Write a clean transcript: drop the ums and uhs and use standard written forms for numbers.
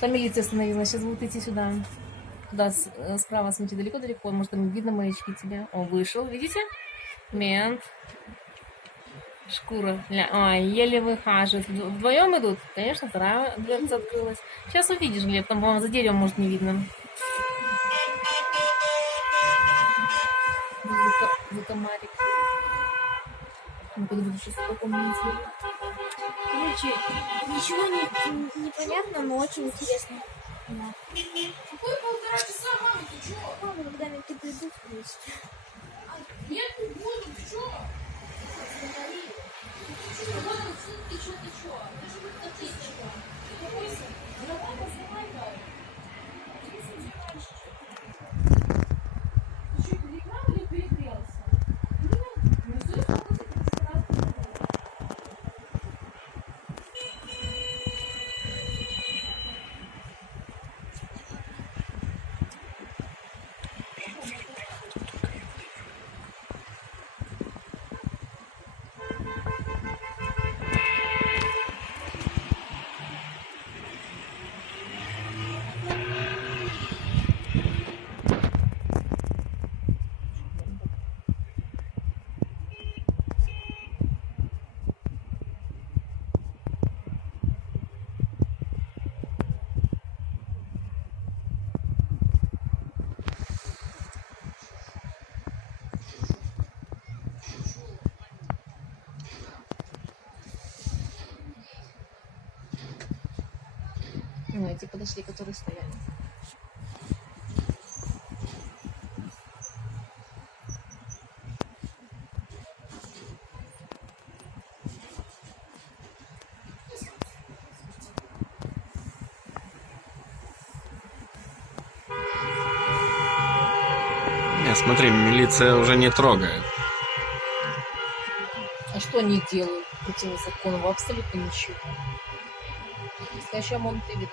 Там милиция остановилась, сейчас будут идти сюда. Туда справа, смотрите, далеко-далеко. Может, там видно маячки тебя. Он вышел, видите? Мент. Шкура. Еле выхаживает. Вдвоем идут? Конечно, вторая дверца открылась. Сейчас увидишь, Глеб, там, по-моему, за деревом, может, не видно. Комарик. Ну, когда буду сейчас помнить. Короче, ничего не понятно, но очень интересно. Да. Какой 1,5 часа, мама, ты чё? Ладно, когда менты придут, в принципе. Нет, не буду, ты чё? Ты чё? Даже вот такие чё? Ты бойся. Работа, снимай, да. Ты чё, переграл или перегрелся? Ну, всё, сколько ты раз перегрел? Ну, эти подошли, которые стояли. Не, смотри, милиция уже не трогает. А что они делают противозаконного? Абсолютно ничего. Настоящая монта видно.